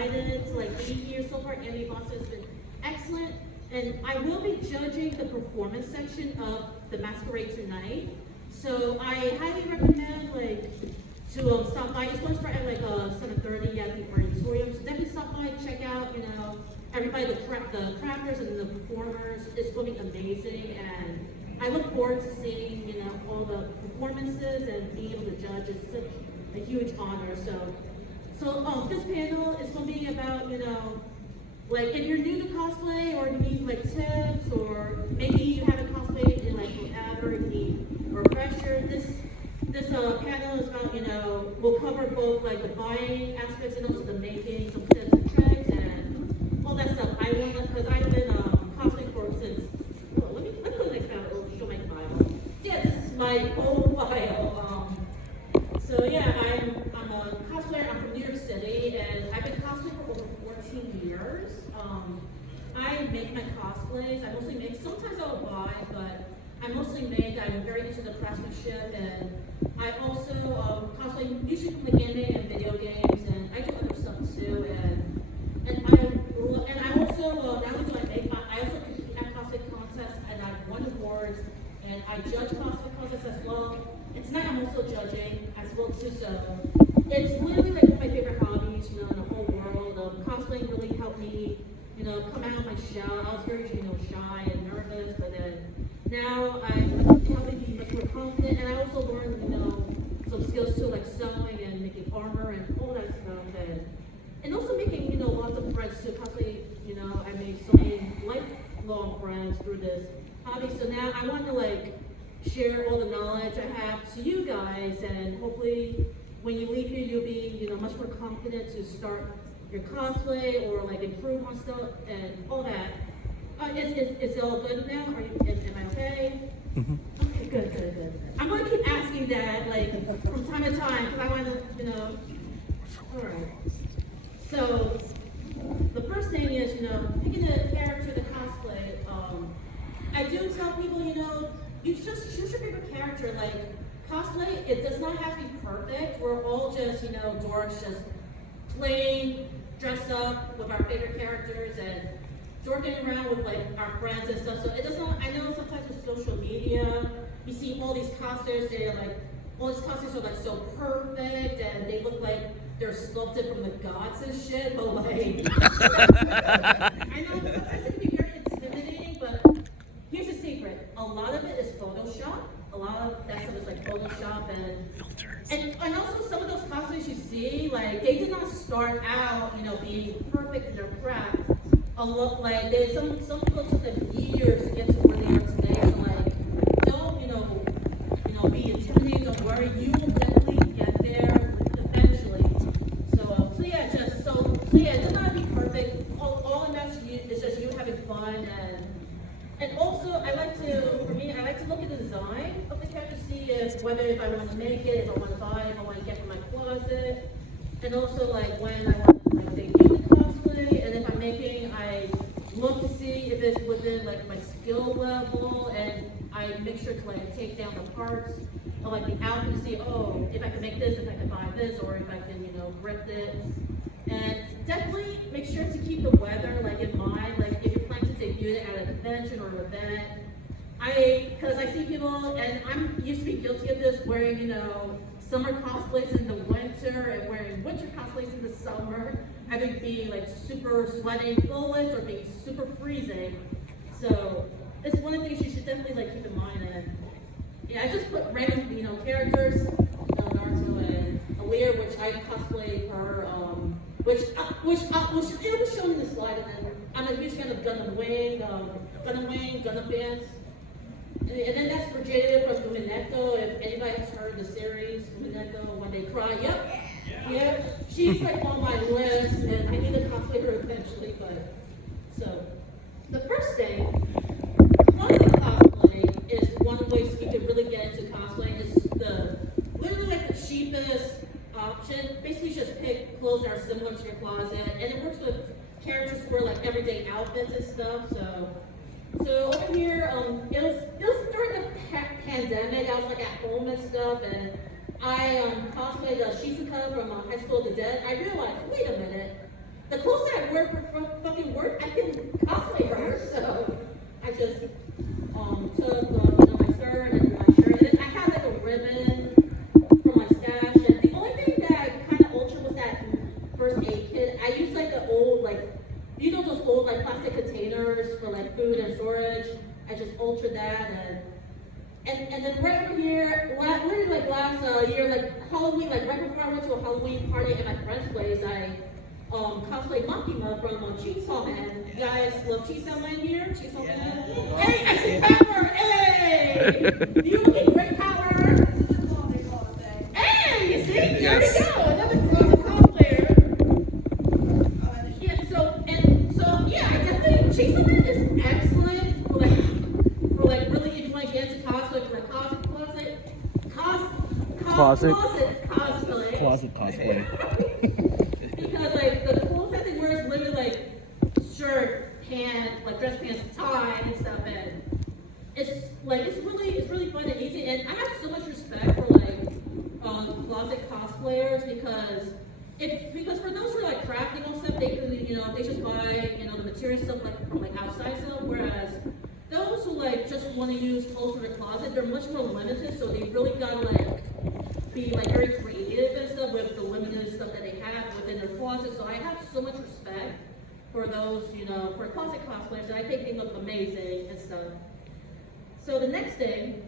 excited to like be here so far. Andy Boston has been excellent, and I will be judging the performance section of the masquerade tonight. So I highly recommend like to stop by. It's going to start at like 7:30 at the auditorium. So definitely stop by, check out, you know, everybody, the crafters and the performers. It's going to be amazing, and I look forward to seeing, you know, all the performances and being able to judge. It's such a huge honor. So this panel is going to be about, you know, like if you're new to cosplay or you need like tips, or maybe you haven't cosplayed in like forever, you need a refresher. This panel is about, you know, we'll cover both like the buying aspects and also the making, some tips and tricks and all that stuff. I want to, because I've been cosplaying for since, well, let me put the next panel to show my file. Yeah, this is my old file. So yeah, I'm a cosplayer. I'm from New York City, and I've been cosplaying for over 14 years. I make my cosplays. I mostly make. Sometimes I'll buy, but I mostly make. I'm very into the craftsmanship, and I also cosplay usually from the gaming and video games, and I do other stuff too. And I also not only do I make, I also compete at cosplay contests, and I've won awards, and I judge cosplay contests as well. And tonight I'm also judging as well too, so it's literally like one of my favorite hobbies, you know, in the whole world. Cosplaying really helped me, you know, come out of my shell. I was very, you know, shy and nervous, but then now I'm helping me be much more confident, and I also learned, you know, some skills too, like sewing and making armor and all that stuff, and also making, you know, lots of friends too. Cosplay, you know, I made so many lifelong friends through this hobby, so now I want to like share all the knowledge I have to you guys, and hopefully when you leave here you'll be, you know, much more confident to start your cosplay or like improve on stuff and all that. Is it all good now? Am I okay? Okay, good. I'm gonna keep asking that like from time to time because I want to, you know. All right. So the first thing is, you know, picking a character to cosplay. I do tell people, you know, you just choose your favorite character. Like cosplay, it does not have to be perfect. We're all just, you know, dorks, just playing, dressed up with our favorite characters and dorking around with like our friends and stuff. So it doesn't. I know sometimes with social media, you see all these cosplayers. They're like, all these cosplayers are like so perfect, and they look like they're sculpted from the gods and shit. But like, I know sometimes it can be very intimidating, but here's a secret. A lot of it is Photoshop. A lot of that stuff is like Photoshop and also some of those cosplayers you see, like they did not start out, you know, being perfect in their craft. A lot like some people took them years to get to where they are today. So like don't, you know, be intimidated, don't worry, you will definitely get there eventually. So yeah, it does not have to be perfect. All it matters to you is just you having fun. And also, I like to look at the design of the character, see if I want to make it, if I want to buy it, if I want to get it in my closet, and also like when I want to like debut the cosplay, and if I'm making, I look to see if it's within like my skill level, and I make sure to like take down the parts or like the outfit to see, oh, if I can make this, if I can buy this, or if I can, you know, grip this. And definitely make sure to keep the weather like in mind, like if you're planning to debut it at a convention or an event. Because I see people, and I'm used to be guilty of this, wearing, you know, summer cosplays in the winter and wearing winter cosplays in the summer, either being like super sweating bullets or being super freezing. So it's one of the things you should definitely like keep in mind. And yeah, I just put random, you know, characters, Naruto and Aaliyah, which I cosplayed her, which it was shown in the slide, and then I'm a huge fan of Gundam Wing, Gundam fans. And then that's for Jada from Umineko. If anybody has heard the series, Umineko, When They Cry, yep. She's like on my list, and I need to cosplay her eventually. But so, the first thing, cosplay is one of the ways you can really get into cosplay. It's literally like the cheapest option. Basically, just pick clothes that are similar to your closet, and it works with characters for like everyday outfits and stuff. So over here, it was during the pandemic. I was like at home and stuff, and I cosplayed Shizuka from High School of the Dead. I realized, wait a minute, the clothes that I wear for fucking work, I can cosplay her. So I just took my skirt and my shirt, and I had like a ribbon from my stash. And the only thing that I kind of altered was that first aid kit. I used like the old those old like plastic containers for like food and storage. I just altered that and then right over here, literally like last year, like Halloween, like right before I went to a Halloween party at my friend's place, I cosplayed Monkey Mud from Chainsaw Man. You guys love Chainsaw Man here? Chainsaw Man? Hey, I see power! Hey! You get great power! Hey, you see? There Yes. we go! Another cosplayer. Yeah, I definitely, Chainsaw Man is excellent for like really, if you want to get into cosplay, for like closet cosplay. Closet cosplay. Because like the clothes that they wear is literally like shirt, pants, like dress pants, tie and stuff, and it's really fun and easy. And I have so much respect for like closet cosplayers because for those who are like crafting and stuff, they can they just buy the material stuff like from like outside stuff, whereas those who like just want to use clothes from the closet, they're much more limited, so they really gotta like be like very creative and stuff with the limited stuff that they have within their closet. So I have so much respect for those, for closet cosplayers, and I think they look amazing and stuff. So the next thing,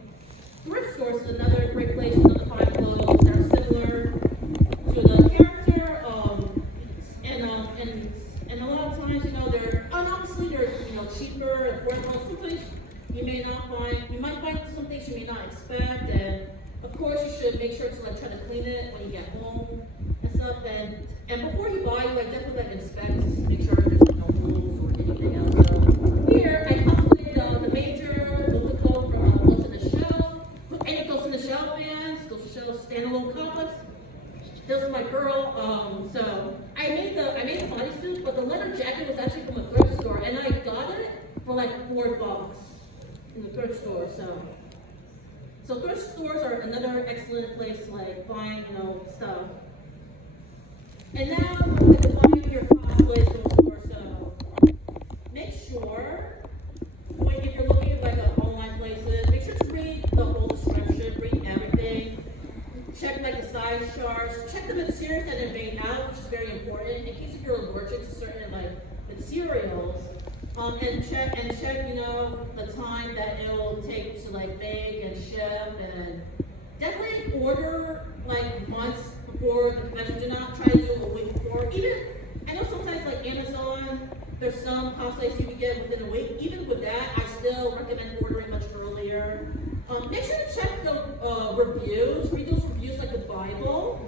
thrift stores is another great place to find clothes that are similar to the character, and a lot of times, they're obviously they're cheaper and affordable. Sometimes you might find some things you may not expect, and of course you should make sure to like try to clean it when you get home and stuff. And before you buy, you like definitely like inspect to make sure there's no holes or anything else. So here I cosplayed the major Local from Ghost in the Shell. Any Ghost in the Shell fans? Ghost in the Shell standalone complex. This is my girl. So I made the bodysuit, but the leather jacket was actually from a thrift store, and I got it for like $4 in the thrift store. So thrift stores are another excellent place to like find stuff. And now we're defining your cosplays from the store. So make sure if you're looking at like online places, make sure to read the whole description, read everything. Check like the size charts, check the materials that are made out, which is very important in case if you're allergic to certain like materials. And check the time that it'll take to like make and ship, and definitely order like months before the convention. Do not try to do it a week before. Even I know sometimes like Amazon, there's some cosplays you can get within a week. Even with that, I still recommend ordering much earlier. Make sure to check the reviews. Read those reviews like the Bible,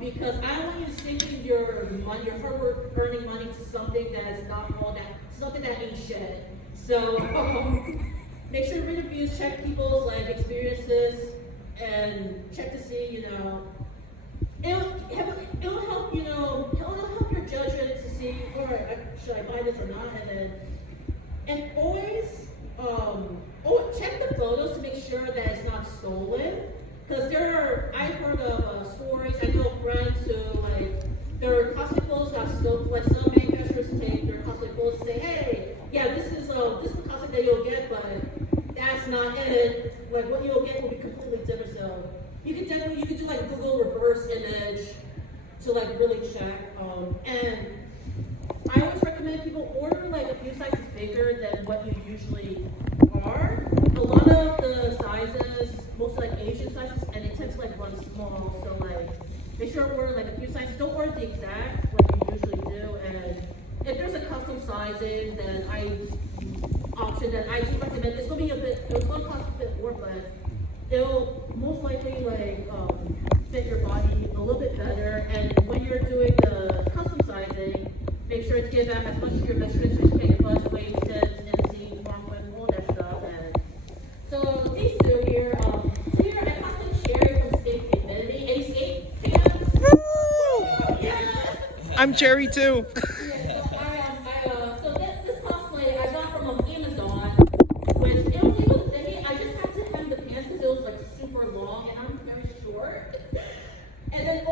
because I don't want you to sink your money, your hard work earning money to something that is not all that, something that ain't shit. So make sure to read reviews, check people's like experiences, and check to see, it'll help, it'll help your judgment to see, all right, should I buy this or not, and always check the photos to make sure that it's not stolen. Because I've heard of stories, I know friends who like their cosplay clothes got stolen. Like some manufacturers take their cosplay clothes and say, hey, yeah, this is the cosplay that you'll get, but that's not it. Like what you'll get will be completely different. So you can do like Google reverse image to like really check. And I always recommend people order like a few sizes bigger than what you usually are. A lot of the sizes, mostly like Asian sizes, and they tend to like run small. So like make sure to order like a few sizes. Don't order the exact like you usually do. And if there's a custom sizing, then I do recommend. It's gonna cost a bit more, but it'll most likely like fit your body a little bit better. And when you're doing the custom sizing, make sure to give them as much of your measurements as you can, your bust, waist, hips, and seams, arm width, all that stuff. And so these two here, I cosplayed Sherry from Skate Infinity. Any skate fans? Woo! Yes! I'm Cherry too. So this cosplay I got from Amazon, which it was able to fit me. I just had to hem the pants because it was like super long and I'm very short. And then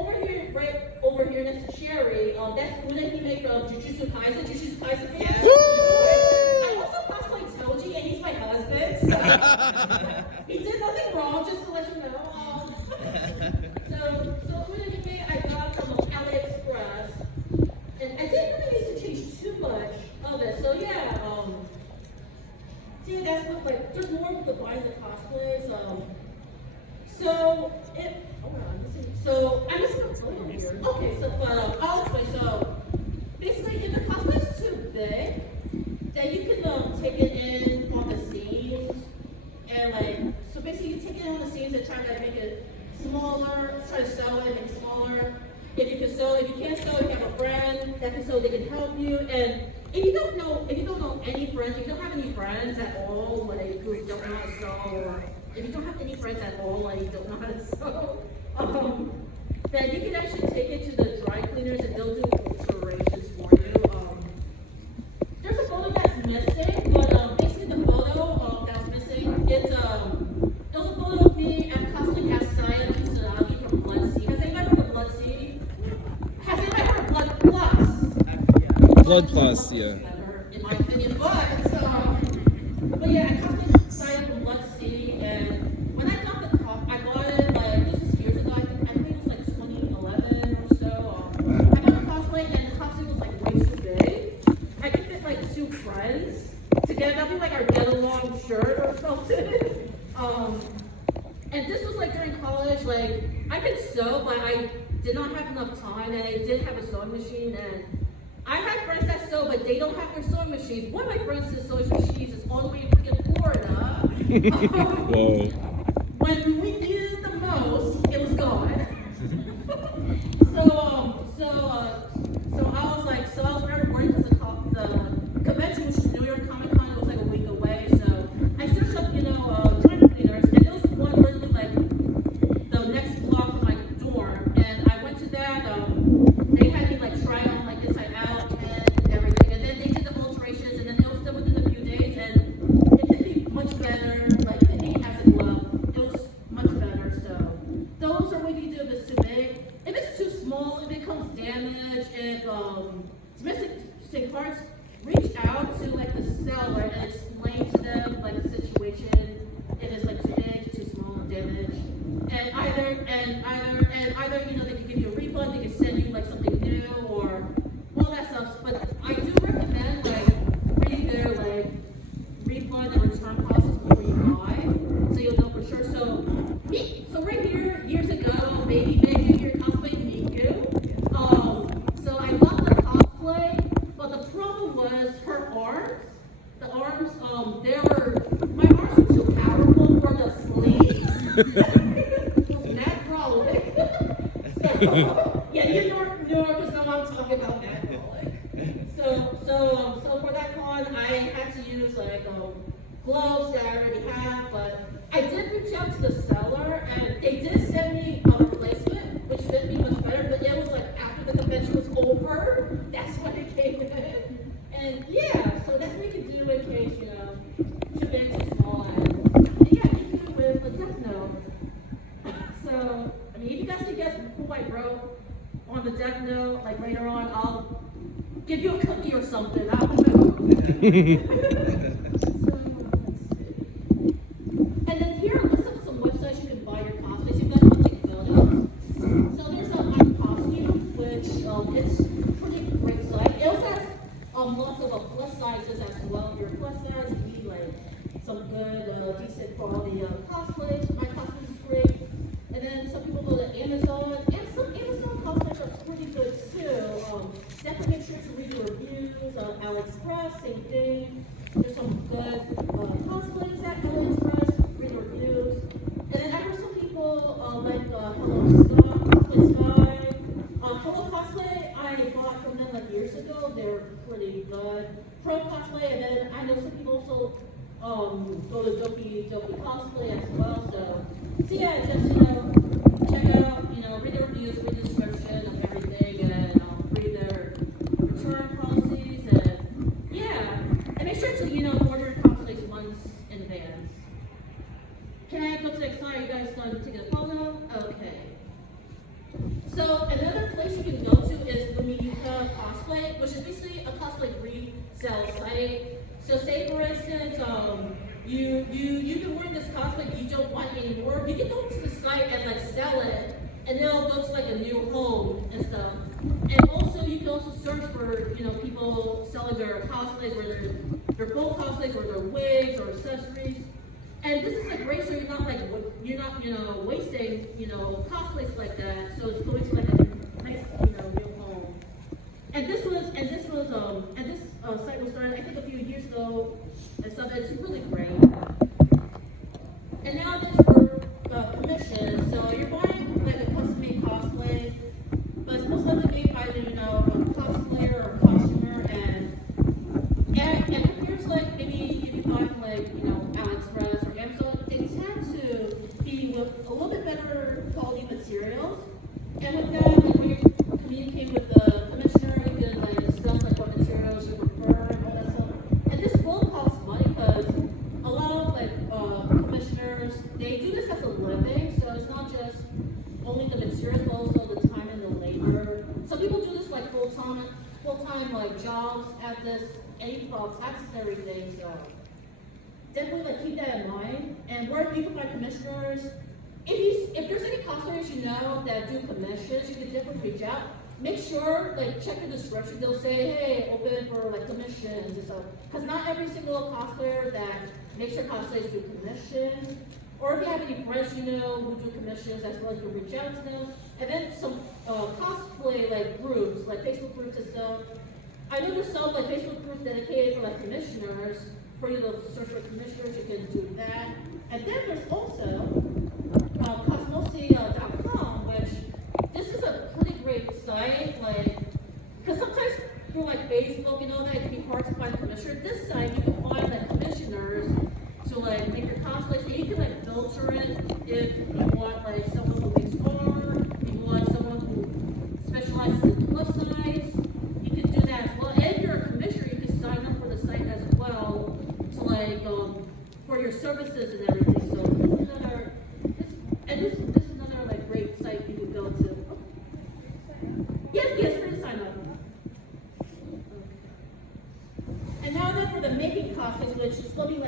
right over here next to Sherry, that's who did he make Jujutsu Kaisen? Jujutsu Kaisen. Yeah. I also cosplay Toji, and he's my husband. So he did nothing wrong, just to let you know. So who did he make? I got from AliExpress, and I didn't really need to change too much of it. So yeah, see, that's what like. There's more with the buying the cosplays. So it. Hold on, let's see. So I'm just gonna photo here. Okay, so but I'll explain. So basically, if the cosplay is too big, then you can take it in on the seams and like. So basically, you take it in on the seams and try to make it smaller. Try to sew it and make it smaller. If you can sew, if you can't sew, if you have a friend that can sew, they can help you. And if you don't know any friends, if you don't have any friends at all, like who don't know how to sew, or if you don't have any friends at all, like you don't know how to sew, then you can actually take it to the dry cleaners and they'll do alterations for you. There's a photo that's missing, but basically the photo that's missing, it was a photo of me at cosplaying as Saya Kusanagi from Blood Sea. Has anybody heard of Blood Sea? Has anybody heard of Blood Plus? Blood Plus, yeah. In my opinion, but yeah, I cosplayed Saya from Blood Sea, and when I got the I bought it like this was years ago. I think it was like 2011 or so. I got the cosplay, and the costume was like way too big. I could fit like two friends together. That'd be like our get along shirt or something. And this was like during college. Like I could sew, but I did not have enough time, and I did have a sewing machine. And I had friends that sew, but they don't have their sewing machines. One of my friends' sewing machines is all the way in freaking Florida. Whoa. When we needed it the most, it was gone. So I was like, so I was very worried because the convention, which is New York Comic Con, was like a week away. So I searched up, dry cleaners, and there was one literally like the next block from my dorm, and I went to that. They had me like try on like inside out and everything, and then they did the alterations, and then it was done within a few days, and it fit me much better. Like fit me as it well. It was much better. So those are what you do if it's too big. If it's too small, if it becomes damaged, if it's missing parts, reach out to like the seller and explain to them like the situation. If it's like too big, too small, damaged, and either they can give you a refund, they can send you like something new or all that stuff. But I do recommend like reading their like refund and return policies before you buy, so you'll know for sure. So right here, years ago, maybe your cosplay Miku. So I bought the cosplay, but the problem was her arms. The arms, my arms were too powerful for the sleeve. It was mad problematic. So, yeah, New Yorkers know what I'm talking about, mad problematic. So for that con, I had to use like gloves that I already have, but I did reach out to the seller, and they did send me a replacement, which fit me much better. But it was like after the convention was over, that's when it came in. And yeah, so that's what you can do in case too big, too small, and yeah, you can do with a Death Note. So I mean, if you guys can guess who I wrote on the Death Note, like later on, I'll give you a cookie or something. I don't know. And then here are some websites you can buy your cosplays. You guys can take photos. So there's My Costume, which it's a pretty great site. It also has lots of plus sizes as well. If you're plus size, you need like some good, decent quality cosplays. My Costume is great. And then some people go to Amazon, and some Amazon cosplays are pretty good too. Definitely make sure to read the reviews. AliExpress, same thing. There's some good cosplays at AliExpress. Read the reviews. And then I heard some people like Hello Sky. Hello Cosplay, I bought from them like years ago. They're pretty good. Pro Cosplay, and then I know some people also go to Doki Cosplay as well. So yeah, just check out, read the reviews, read the description of everything, and read their return policies, and yeah, and make sure to order your cosplays months in advance. Can I go to the next slide? You guys want to take a photo? Okay. So another place you can go to is Lumiyuka which is basically a cosplay resale site. So say for instance, you've been wearing this cosplay, but you don't want it anymore. You can go to the site and like sell it, and they'll go to like a new home and stuff. And also, you can also search for people selling their cosplays, whether their full cosplays or their wigs or accessories. And this is like great, so you're not wasting cosplays like that. So it's going to like a nice new home. And this site was started I think a few years ago, and so it's really great. And now this for commissions. So you're buying like a custom-made cosplay, but it's most likely made by a cosplayer or costumer, and compared to like maybe you can find like AliExpress or Amazon, they tend to be with a little bit better quality materials. And with that, like when you're communicating with the commissioner, you can like discuss like what materials you prefer and all that stuff. And this will cost money because a lot of like commissioners, they do this as a living, so it's not just only the materials, but also the time and the labor. Some people do this like full-time like jobs at this taxes and everything, so definitely like keep that in mind. And where you can find commissioners, if there's any cosplayers that do commissions, you can definitely reach out. Make sure check the description. They'll say, hey, open for like commissions and stuff. Because not every single cosplayer that makes their cosplays do commissions. Or if you have any friends who do commissions as well, you can reach out to them. And then some cosplay groups, like Facebook groups and stuff. I know there's some Facebook groups dedicated for commissioners. For you to search for commissioners, you can do that. And then there's also cosmosy.com, which this is a pretty great site. Because sometimes for Facebook and all that, it can be hard to find commissioners. This site you can find commissioners to make your cosplays. So you can filter it if you want someone who makes art, if you want someone who specializes in plus size. You can do that as well. And if you're a commissioner, you can sign up for the site as well to for your services and everything. So this is another great site you can go to. Yes, free to sign up. And now then for the making cosplays, which is going to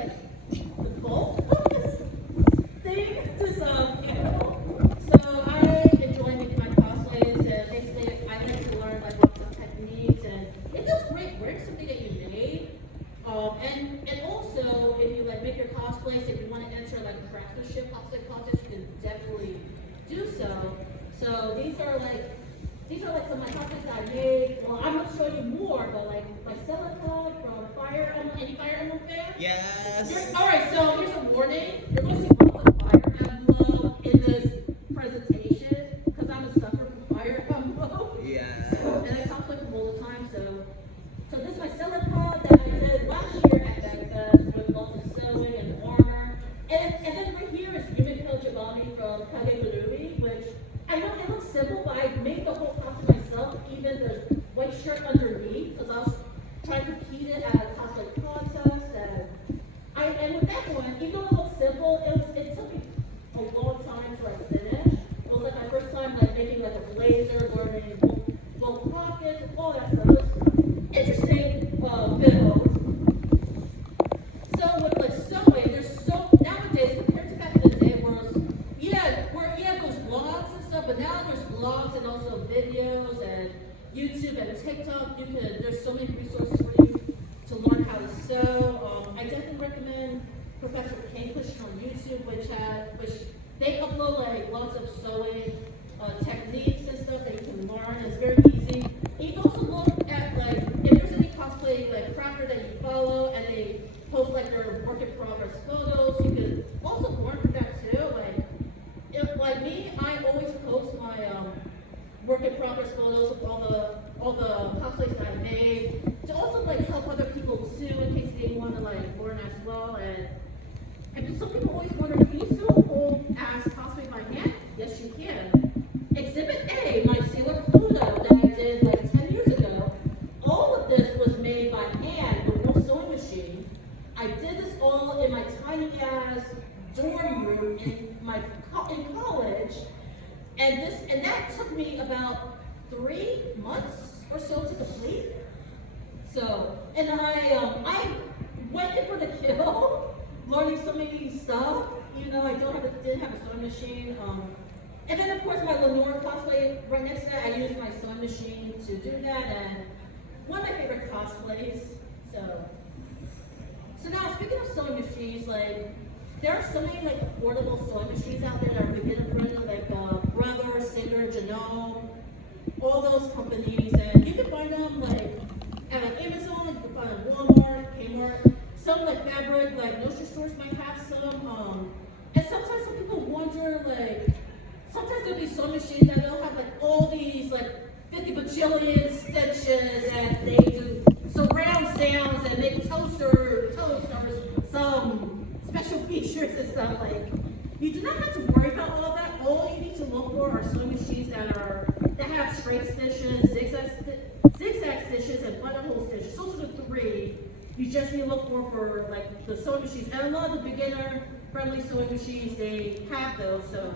be the bulk of this thing. So I enjoy making my cosplays, and basically I like to learn lots of techniques, and it feels great wearing something that you made. And also if you make your cosplays, if you want to enter craftsmanship cosplay contests, you can definitely do so. So these are some of my cosplays that I made. Well, I'm going to show you more, but my Celica from Fire Emblem. Any Fire Emblem fans? Yes. Alright, so here's a warning. You're going to see lots of Fire Emblem in this presentation, because I'm a sucker for Fire Emblem. Yes. And I cosplay from all the time, so this is my Celica that I did last year at Bagfest with lots of sewing and armor. And then right here is Yumiko Giovanni from Kage Marui, which I know it looks simple, but I made the whole costume myself, even the white shirt underneath, because I was trying to compete it at a cosplay contest. And with that one, even though it looks simple, it took me a long time to finish. It was my first time making a blazer, wearing both pockets, and all that stuff. It was interesting build. So with sewing, nowadays compared to back in the day, there's blogs and stuff, but now there's blogs and also videos and YouTube and TikTok. There's so many resources for you to learn how to sew. I definitely recommend Professor Kingfish on YouTube, which they upload lots of sewing techniques and stuff that you can learn. It's very easy. You can also look at if there's any cosplay crafter that you follow, and they post their work in progress photos. You can also learn from that too. Like me, I always post my work in progress photos of all the cosplays that I made, to also help other people too, in case they want to learn as well. And some people always wonder, can you sew old ass cosplay by hand? Yes, you can. Exhibit A, my Sailor Pluto that I did 10 years ago. All of this was made by hand with no sewing machine. I did this all in my tiny ass dorm room in college, and that took me about 3 months or so to complete. So, and I went in for the kill, learning so many stuff. You know, I didn't have a sewing machine. And then of course my Lenore cosplay right next to that, I used my sewing machine to do that, and one of my favorite cosplays. So now speaking of sewing machines, like there are so many like affordable sewing machines out there that are beginner friendly, like Brother, Singer, Genome, all those companies, and you can find them like at Amazon, you can find them at Walmart, Kmart. Some like fabric, like grocery stores might have some. And sometimes some people wonder, like, sometimes there'll be sewing machines that they'll have like all these like 50 bajillion stitches, and they do surround sounds and make toasters, some special features and stuff. Like, you do not have to worry about all that. All you need to look for are sewing machines that have straight stitches, zigzag stitches, and buttonhole stitches. Those are the three you just need to look for like the sewing machines. And a lot of the beginner friendly sewing machines, they have those. So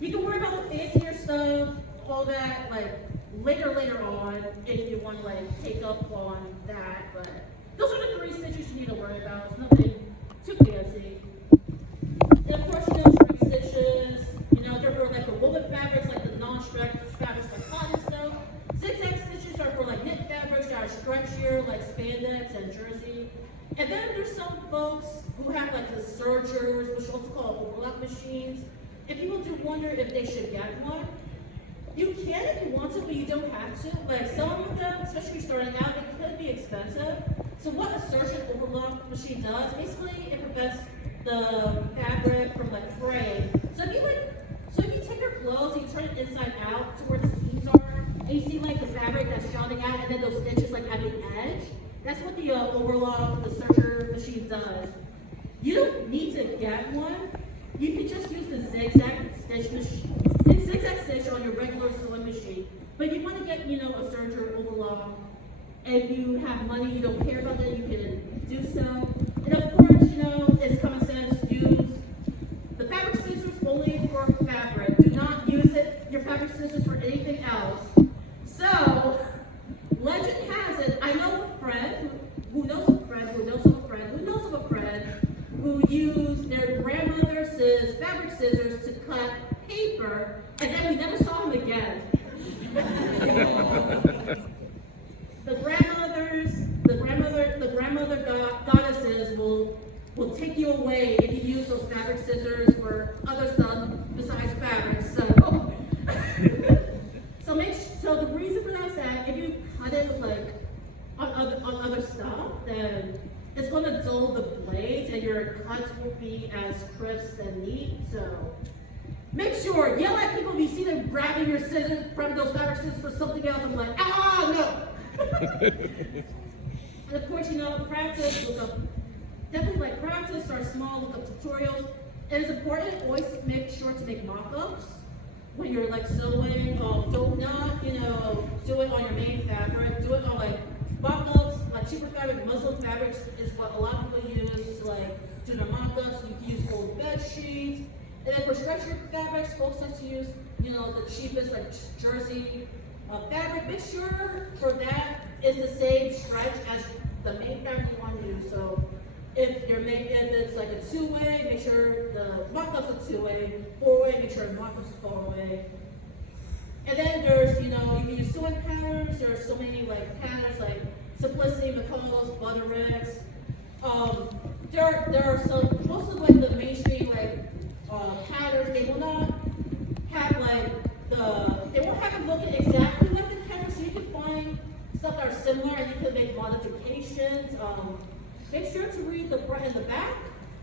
you can worry about the fancier stuff, all that, like later on, if you want to like take up on that. But those are the three stitches you need to worry about. It's nothing too fancy. And of course, you know, string stitches, you know, they're for like the woven fabrics, like the non-stretch fabrics like cotton stuff. Zigzag stitches are for like knit fabrics that are stretchier, like spandex and jersey. And then there's some folks who have like the sergers, which are also called overlock machines. And people do wonder if they should get one. You can if you want to, but you don't have to. Like some of them, especially starting out, it could be expensive. So what a serger overlock machine does, basically it prevents the fabric from like fraying. So if you take your clothes and you turn it inside out to where the seams are, and you see like the fabric that's shouting out, and then those stitches like at the edge, that's what the overlock, the serger machine does. You don't need to get one. You can just use the zigzag stitch on your regular sewing machine. But you want to get, you know, a serger overlock. If you have money, you don't care about it, you can do so. And of course, you know, it's common sense. Use the fabric scissors only for fabric. Do not use your fabric scissors for anything else. So, legend has it, I know a friend who knows of a friend who knows of a friend who knows of a friend who used their grandmother's fabric scissors to cut paper, and then we never saw him again. The grandmother goddesses will take you away if you use those fabric scissors for other stuff besides fabric. So the reason for that is that if you cut it like on other stuff, then it's going to dull the blades and your cuts won't be as crisp and neat. So make sure, yell at people if you see them grabbing your scissors, grabbing those fabric scissors for something else. I'm like, no. And of course, you know, practice, definitely like practice, start small, look up tutorials. And it's important, always make sure to make mock-ups when you're like sewing. Don't not, you know, do it on your main fabric. Do it on like mock-ups, like cheaper fabric, muslin fabrics is what a lot of people use to like do their mock-ups. You can use old bed sheets. And then for stretchier fabrics, folks like to use, you know, the cheapest like jersey fabric. Make sure for that is the same stretch as the main fabric you want to use. So if it's like a two-way, make sure the mock-up's a two-way. Four-way, make sure the mock-up's a four-way. And then there's, you know, you can use sewing patterns. There are so many like patterns like Simplicity, McCullough's, Butterick's. There are some, most of like the mainstream like patterns, they will not have like they won't have it looking exactly like the pattern, so you can find stuff that are similar and you can make modifications. Make sure to read the front and the back,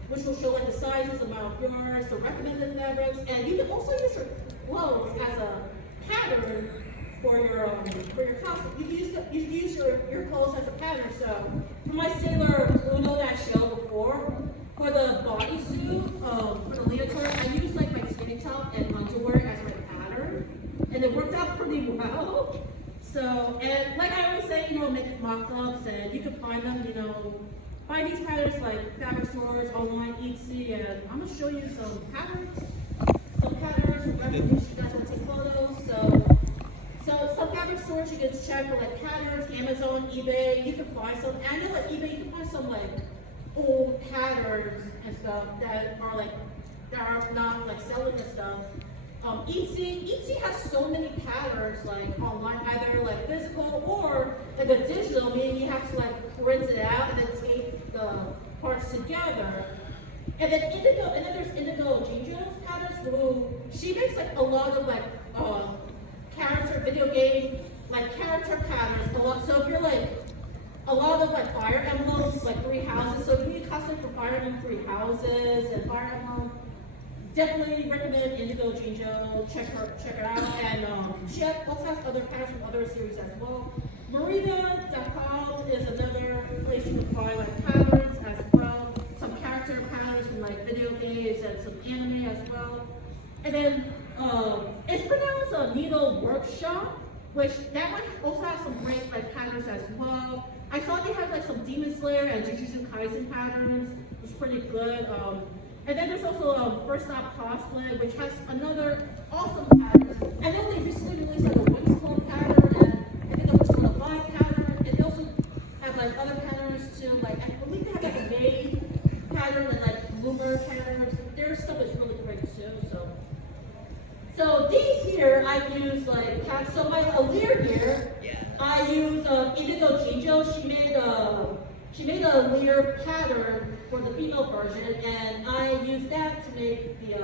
which will show like the sizes, amount of yards, the recommended fabrics, and you can also use your clothes as a pattern for your costume. You can use your clothes as a pattern. So for my Sailor Uno that I showed before, for the bodysuit, for the leotard, I used like my skinny top and underwear as my pattern, and it worked out pretty well. So, and like I always say, you know, make mock-ups, and you can find them, you know, find these patterns like fabric stores, online, Etsy, and I'm gonna show you some patterns, references you guys want to take photos. So some fabric electronic stores, you can check for like patterns, Amazon, eBay, you can find some, and I know like eBay, you can find some like old patterns and stuff that are not like selling and stuff. Etsy has so many patterns like online, either like physical or like a digital, meaning you have to like print it out and then tape the parts together. And then there's Indigo Jinjo's patterns, who she makes like a lot of like character video game like character patterns. A lot. So if you're like a lot of like Fire Emblems, like 3 houses. So if you need custom for Fire Emblem 3 houses and Fire Emblem, definitely recommend Indigo Jinjo. Check her out. And she also has other patterns from other series as well. Marina.com is another place you can find like patterns as well. Some character patterns from like video games and some anime as well. And then it's pronounced Needle Workshop, which that one also has some great like patterns as well. I saw they have like some Demon Slayer and Jujutsu Kaisen patterns, which is pretty good. And then there's also First Stop Cosplay, which has another awesome pattern. I know they recently released like a Wings Club pattern, and I think a Persona 5 pattern, and they also have like other patterns too. Like I believe they have like a Maid pattern and like Bloomer patterns. Their stuff is really great too. So these here I use like so my Aleer here. I use Indigo Jinjo. She made a Lear pattern for the female version, and I used that to make the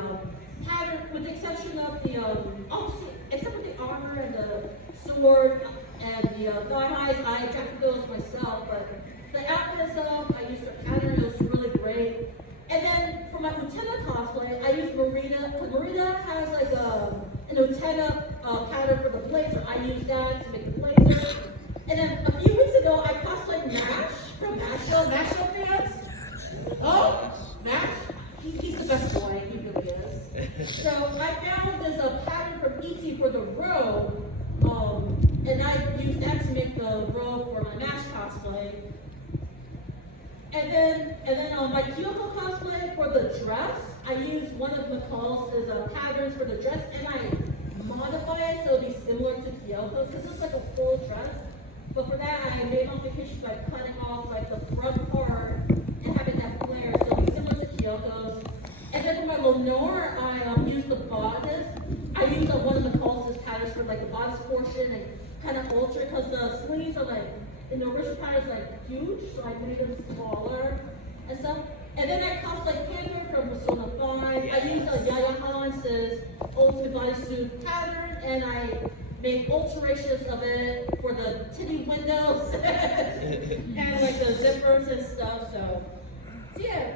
pattern, with the exception of the except for the armor and the sword and the thigh highs. I drafted those myself, but the outfit itself, I used the pattern. It was really great. And then for my Utena cosplay, I used Marina, because Marina has like an Utena pattern for the blazer. I used that to make the blazer. And then a few weeks ago, I cosplayed Mash from Mashal. Mashal fans? Oh, Mash? He's the best boy. He really is. So I found this pattern from Etsy for the robe, and I used that to make the robe for my Mash cosplay. And then my Kyoko cosplay for the dress, I used one of McCall's patterns for the dress, and I modify it so it'll be similar to Kyoko's, because it's like a full dress. But for that, I made modifications by cutting off like the front part and having that flare, so it'll be similar to Kyoko's. And then for my Lenore, I used the bodice. I used one of McCall's patterns for like the bodice portion and kind of alter it, because the sleeves are like, in the original pattern is like huge, so I made them smaller and stuff. And then I cosplayed Panther from Persona 5. I used Yaya Hans' ultimate bodysuit pattern, and I made alterations of it for the titty windows and like the zippers and stuff. So yeah,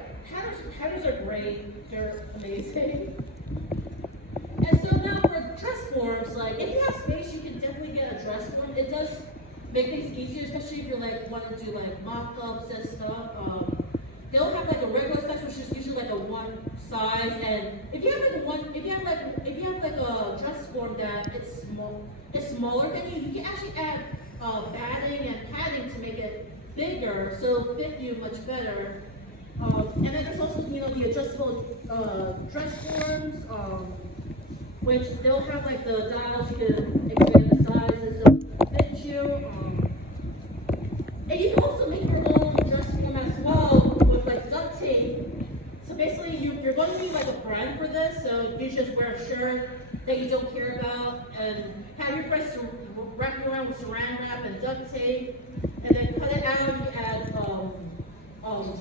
patterns are great. They're amazing. And so now for dress forms, like if you have space, you can definitely get a dress form. It does make things easier, especially if you like want to do like mock-ups and stuff. They'll have like a regular size, which is usually like a one size, and if you have like a dress form that it's smaller than you, you can actually add batting and padding to make it bigger, so it'll fit you much better. And then there's also the adjustable dress forms, which they'll have like the dials you can expand the sizes to fit you. And you can also make your own dress form as well with like duct tape. So basically you're going to need like a brand for this, so you just wear a shirt that you don't care about and have your friends wrap it around with saran wrap and duct tape, and then cut it out. You add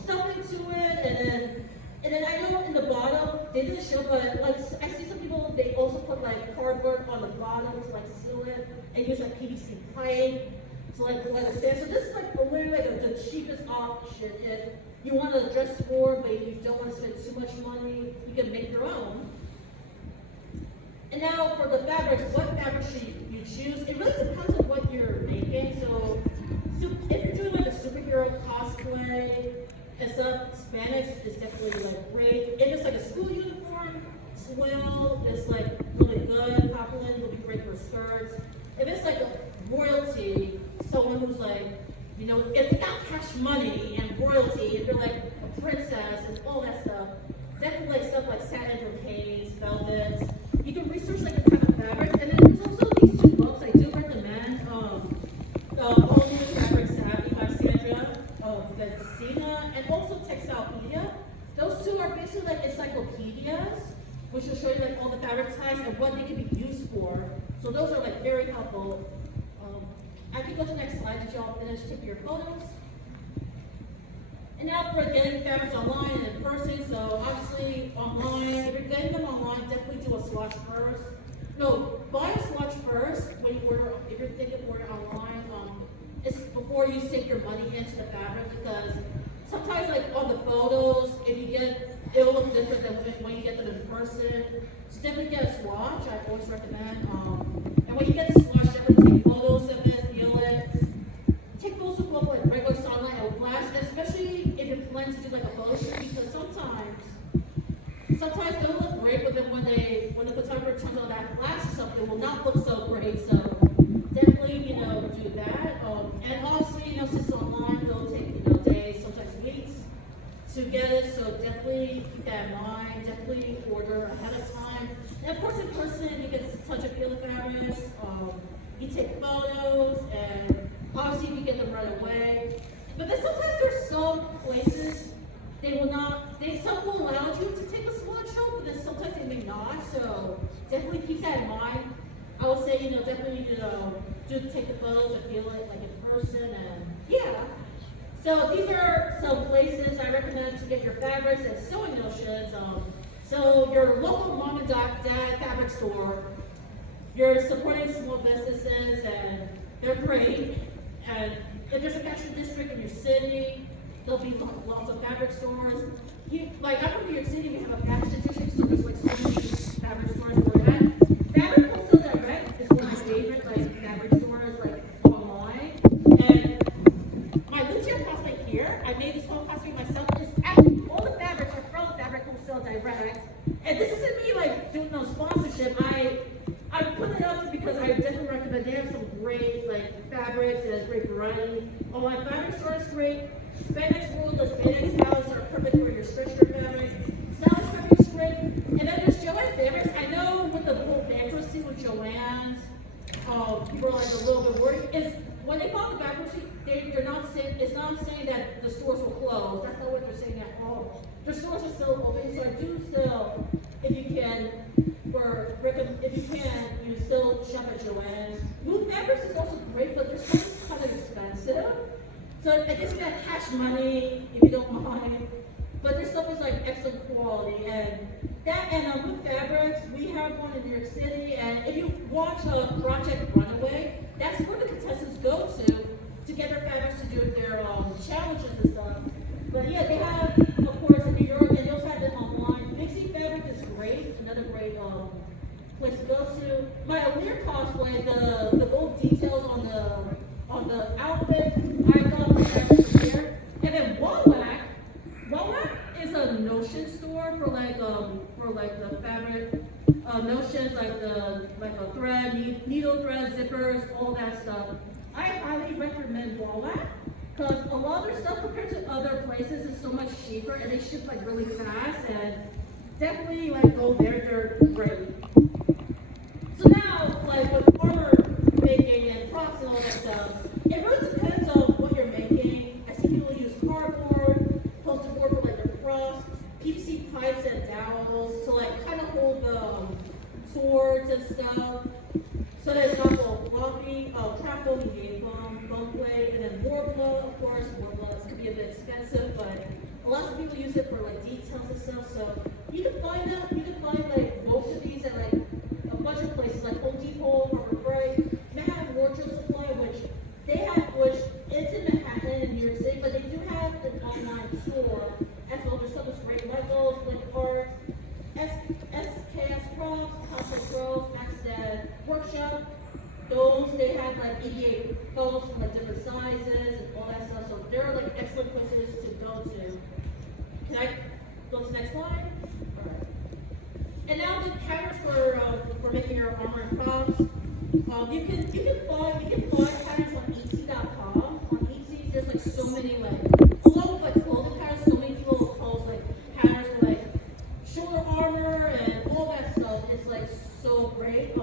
stuffing to it, and then I know in the bottom they didn't show, but like I see some people, they also put like cardboard on the bottom to like seal it and use like PVC pipe to like a stand. So this is like literally like the cheapest option if you want a dress form but you don't want to spend too much money. You can make your own. And now for the fabrics, what fabric should you choose? It really depends on what you're making. So if you're doing like a superhero cosplay and stuff, Spanx is definitely like great. If it's like a school uniform, twill is like really good. Poplin will be great for skirts. If it's like a royalty, someone who's like, if they got cash money and royalty, if you're like a princess and all that stuff, definitely like stuff like satin brocades, velvets. You can research like the type of fabrics, and then there's also these two books I do recommend. which will show you like all the fabric types and what they can be used for. So those are like very helpful. I can go to the next slide if y'all finish taking your photos. And now for getting fabrics online and in person. So obviously online, if you're getting them online, definitely do a swatch first. No, buy a swatch first when you order. If you're thinking order online, it's before you sink your money into the fabric, because sometimes like on the photos, if you get, it will look different than when you get them in person. So definitely get a swatch. I always recommend. And when you get the swatch, definitely take photos of it, feel it. Take photos of both like regular sunlight and flash, especially if you plan to do like a photo shoot, because sometimes they'll look great, but then when the photographer turns on that flash or something, it will not look so great. So definitely, do that. And obviously, since online, it'll take, days, sometimes weeks to get it. So definitely keep that in mind. Definitely order ahead of time. And of course, in person, you get to touch and feel the fabrics. You take photos, and obviously you get them right away. But then sometimes there's some places some will allow you to take a swatch shot, but then sometimes they may not. So definitely keep that in mind. I would say, definitely, do take the photos and feel it like in person, and yeah. So these are some places I recommend to get your fabrics and sewing notions. So your local mom and dad fabric store, you're supporting small businesses, and they're great. And if there's a fashion district in your city, there'll be lots of fabric stores. I'm from New York City, we have a fashion district, so there's like so many fabric stores where we're at. Fabric Wholesale Direct is one of my favorite fabric stores online. And my Lucia cosplay here, I made this whole cosplay myself. Actually, all the fabrics are from Fabric Wholesale Direct. And this isn't me doing no sponsorship. I put it up because I definitely recommend. They have some great fabrics and great variety. My fabric store is great. Spandex World does spandex palettes that are perfect for your stretcher fabric. Stylish fabric is great. And then there's Joanne Fabrics. I know with the whole bankruptcy with Joann's, people are a little bit worried. When they filed the bankruptcy, they're not saying, it's not saying that the stores will close. That's not what they're saying at all. The stores are still open, so I do still, if you can, you still shop at Joann's. New Fabrics is also great, but their stuff is kind of expensive. So I guess you got cash money if you don't mind. But their stuff is excellent quality. And with fabrics, we have one in New York City. And if you watch Project Runaway, that's where the contestants go to get their fabrics to do their challenges and stuff. But yeah, they have, of course, in New York, and they also have them online. Mixing Fabric is great, another great place to go to. My Alir cosplay, the gold details on the outfit, I thought was actually here. And then Wallach is a notion store for the fabric notions, like a thread, needle thread, zippers, all that stuff. I highly recommend Wallach, because a lot of their stuff compared to other places is so much cheaper, and they ship really fast, and definitely go there, they're great. So now, with armor making and props and all that stuff, it really depends on what you're making. I see people use cardboard, poster board for their props, PVC pipes and dowels to kind of hold the swords and stuff. So there's also floppy, trap foam, bone plate, and then Warbler, of course. Warbler can be a bit expensive, but a lot of people use it for details and stuff. So you can find most of these at a bunch of places like Home Depot, Harbor Freight. They have wardrobe supply, which it's in Manhattan in New York City, but they do have an online store as well. Their stuff is great. Legos, Flip Art, SKS Props, Cosplay Pros, Maxted Workshop. Those, they have EVA photos from different sizes and all that stuff. So they're excellent places to go to. Can I go to the next slide? All right. And now the patterns for making your armor and props. You can find patterns on Etsy.com. On Etsy, there's so many along with clothing patterns, so many people will post patterns for shoulder armor and all that stuff. It's so great.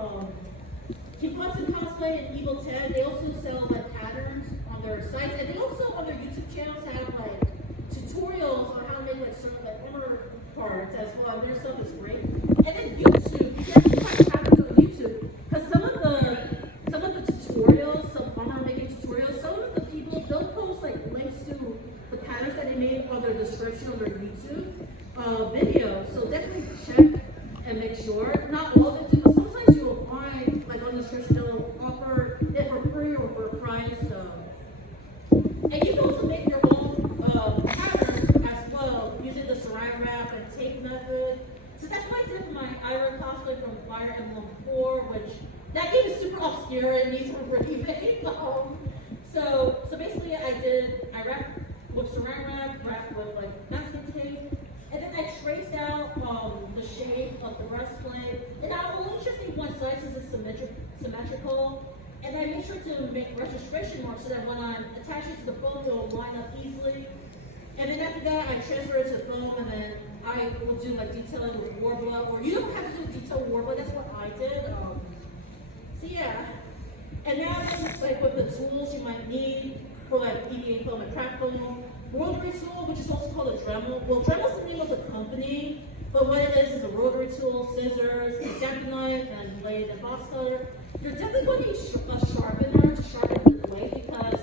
Keep Hudson Cosplay and Evil 10, they also sell patterns on their sites, and they also on their YouTube channels have tutorials on how to make certain armor parts as well. And their stuff is great. And then the description of their YouTube video. So definitely check and make sure. Not all of them do, but sometimes you will find, like on the description, they'll offer it for free or for a price. So. And you can also make your own patterns as well using the saran wrap and tape method. So that's what I did for my Ira cosplay from Fire Emblem 4, which that game is super obscure and needs a remake. So basically I wrapped with saran wrapped with like masking tape, and then I traced out the shape of the breastplate. And I only just need one side since it's symmetrical. And I made sure to make registration marks so that when I attach it to the foam, it will line up easily. And then after that, I transfer it to foam, and then I will do like detailing with Warbler, or you don't have to do detail with Warbler, that's what I did. So yeah. And now like with the tools you might need for like EVA foam and craft foam, rotary tool, which is also called a Dremel. Well, Dremel's the name of the company, but what it is a rotary tool, scissors, a X-Acto knife, and blade and box cutter. You're definitely going to need a sharpener to sharpen the blade because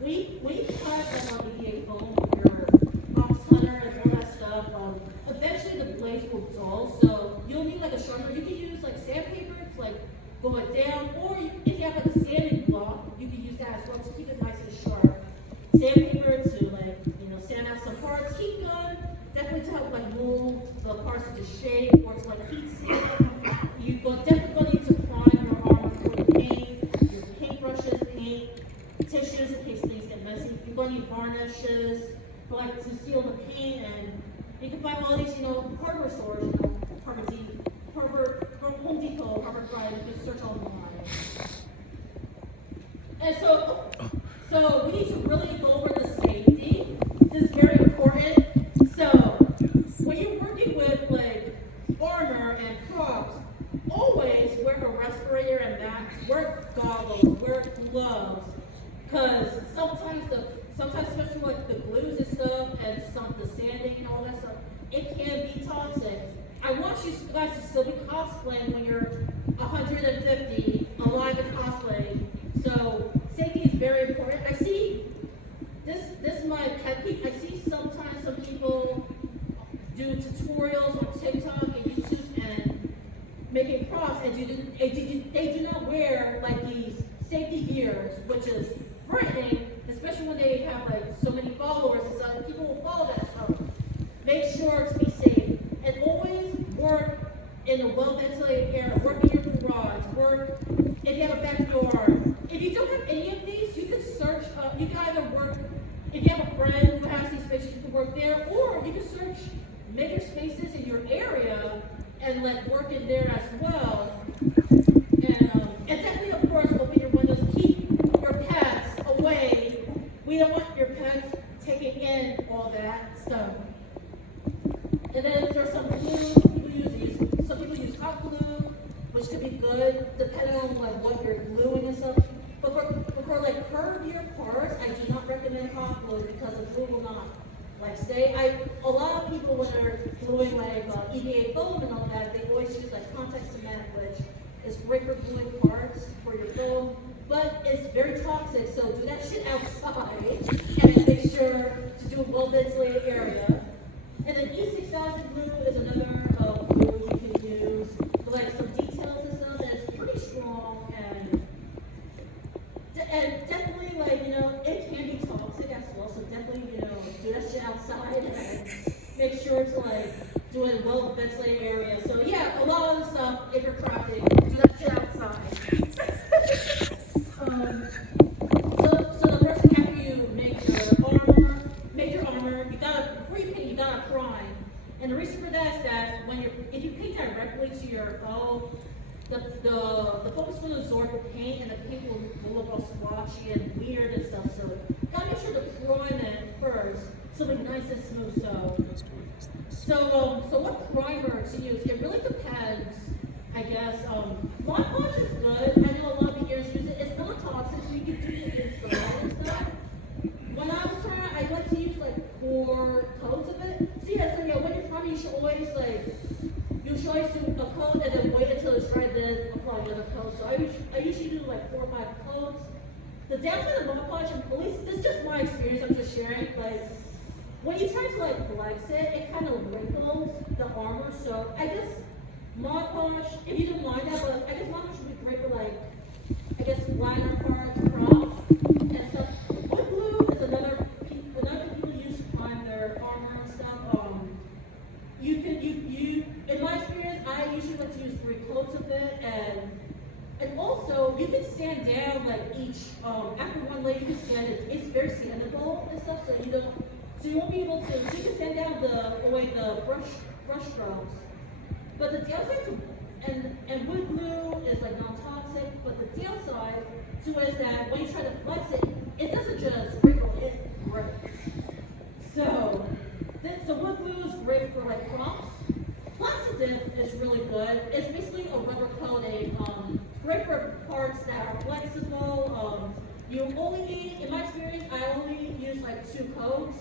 we cut like on EVA foam with your box cutter and all that stuff. Eventually the blades will dull, so you'll need like a sharpener. You can use like sandpaper to like go it down, or if you have like a sanding block, you can use that as well to keep it nice and sharp. Sandpaper to like, sand out some parts. Heat gun, definitely to help like mold the parts into shape or to like heat seal. You definitely going to need to prime your armor before you paint, your paintbrushes, paint, tissues in case things get messy. You're going to need varnishes for like to seal the paint, and you can find all these, hardware stores, Home Depot, Harvard Drive, you can search online. And so we need to really go over the safety. This is very important. So when you're working with like armor and props, always wear a respirator and mask, wear goggles, wear gloves, because sometimes especially like the glues and stuff and the sanding and all that stuff, it can be toxic. I want you guys to still be cosplaying when you're 150 alive and cosplay. So safety is very important. I see this is my pet peeve. I see sometimes some people do tutorials on TikTok and YouTube and making props, and they do not wear like these safety gears, which is frightening, especially when they have like so many followers and stuff. People will follow that stuff. Make sure to be safe and always work in a well-ventilated area. Work in your garage. Work if you have a backyard. If you don't have any of these, you can search. You can either work if you have a friend who has these spaces. You can work there, or you can search maker spaces in your area and let work in there as well. And definitely, of course, open your windows. Keep your pets away. We don't want your pets taking in all that stuff. And then there's some glue. Some people use hot glue, which could be good depending on like what you're gluing and stuff. But for like curvier parts, I do not recommend hot glue because the glue will not like stay. A lot of people when they're gluing like EVA foam and all that, they always use like contact cement, which is great for gluing parts for your foam, but it's very toxic. So do that shit outside and make sure to do a well-ventilated area. And then E6000 glue is another glue you can use for like some details and stuff. And it's pretty strong and definitely like it can be toxic as well. So definitely do that shit outside and make sure to like do it in a well ventilated area. So yeah, a lot of the stuff if you're crafting, do that shit outside. So the first thing after you make your armor, you gotta pre-paint, you gotta prime. And the reason for that is that if you paint directly to your foam, the foam is going to absorb the paint, and the paint will look all splotchy and weird and stuff. So you gotta make sure to prime it first, so it'll be nice and smooth. So what primer to use? It really depends, I guess. Mod Podge is good. I know a lot of beginners use it. It's not toxic, so you can do it inside and stuff. When I was trying, I like to use like 4 coats of it. So when you're priming, you should always do a coat and then wait until it's dry, then apply another coat. So I usually do like 4 or 5 coats. The downside of Mod Podge, and at least this is just my experience, I'm just sharing, like when you try to like flex it, it kind of wrinkles the armor. So I guess Mod Podge, if you didn't mind that, but I guess Mod Podge would be great for like, I guess liner parts, props, and stuff. Wood glue is another thing people use to prime their armor and stuff. You in my experience, I usually like to use 3 coats of it, and also you can sand down like each after one layer you can sand it. It's very sandable and stuff, so you won't be able to. So you can sand down the brush strokes. But the downside to and wood glue is like non-toxic, but the downside to it is that when you try to flex it, it doesn't just wrinkle, it breaks. So wood glue is great for like props. Plastidip is really good. It's basically a rubber coating, great for parts that are flexible. You only need, in my experience, I only use like 2 coats,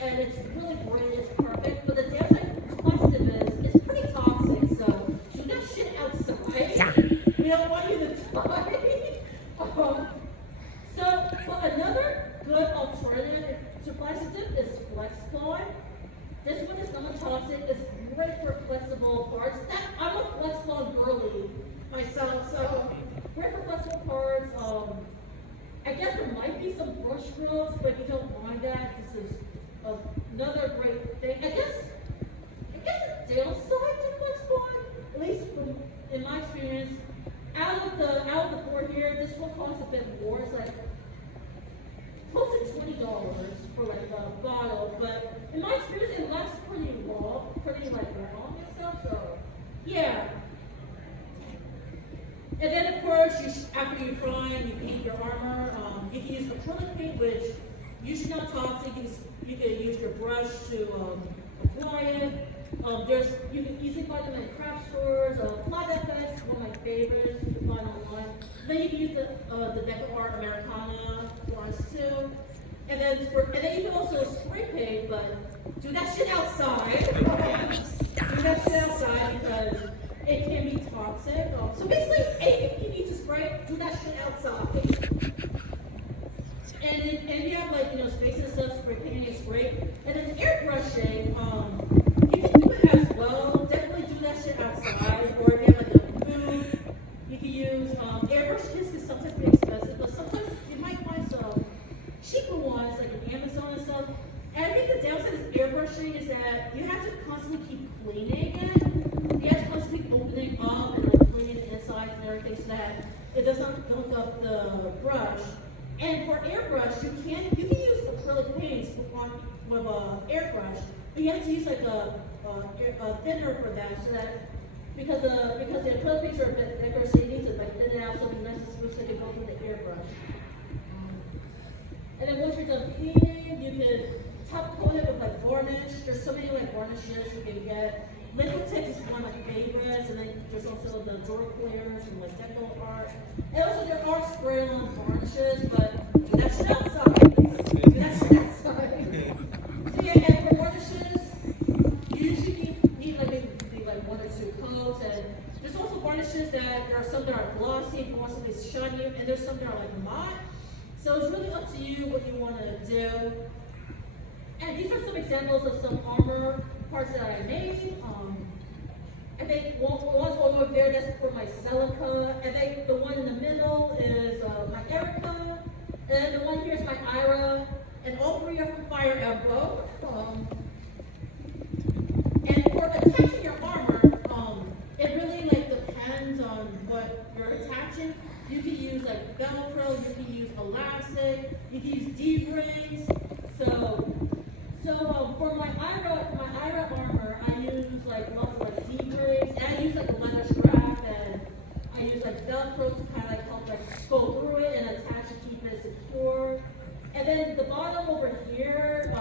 and it's really great. It's perfect. But the downside to plastidip is it's pretty toxic. So do that shit outside. Yeah. We don't want you to die. But another good alternative to plastidip is FlexPly. This one is non-toxic. It's great for flexible parts. I'm a flexible girly myself, so great for flexible parts. I guess there might be some brush strokes, but if you don't mind that, this is another great thing. I guess the downside to FlexPly, at least in my experience, out of the 4 here, this one costs a bit more. It's like close to $20 for like a bottle, but in my experience, it lasts pretty long and stuff. So yeah. And then of course, after you prime, you paint your armor. You can use acrylic paint, which usually not toxic. You can use your brush to apply it. You can easily find them in craft stores. Flat FX, one of my favorites. You can find online. Then you can use the Deco Art Americana ones too. And then you can also spray paint, but do that shit outside. Do that shit outside because it can be toxic. So basically, anything you need to spray, do that shit outside. And if you have like space and stuff, spray painting is great. And then airbrushing, you can do it as well. Definitely do that shit outside. Or if you have like a booth, you can use airbrush kits can sometimes be expensive, but sometimes you might find some cheaper ones like on Amazon and stuff. And I think the downside of airbrushing is that you have to constantly keep cleaning it. You have to constantly keep opening up and like cleaning the insides and everything so that it does not gunk up the brush. And for airbrush, you can use acrylic paints with an airbrush, but you have to use like a thinner for that, so that because the acrylic paints are a bit thicker, so you need to like thin it out so it's nice and smooth so you can go through the airbrush. And then once you're done painting, you can top coat it with like varnish. There's so many like varnishes you can get. Liquid Tint is one of my favorites, and then there's also the door clears and like Deco Art. And also there are spray-on varnishes, but do that shit outside. Do that shit outside. So yeah, and for varnishes, you usually need like maybe like 1 or 2 coats, and there's also varnishes that there are some that are glossy, if you want something shiny, and there's some that are like matte. So it's really up to you what you want to do. And these are some examples of some armor parts that I made. I think one's over there, that's for my Celica. I think the one in the middle is my Erica. And the one here is my Ira. And all 3 are from Fire Emblem. And for attaching your armor, it really like depends on what you're attaching. You can use like Velcro, you can use elastic, you can use D-rings. So for my Ira armor, I use like lots of like D-rings, and I use like a leather strap, and I use like Velcro to kind of like help like go through it and attach to keep it secure. And then the bottom over here,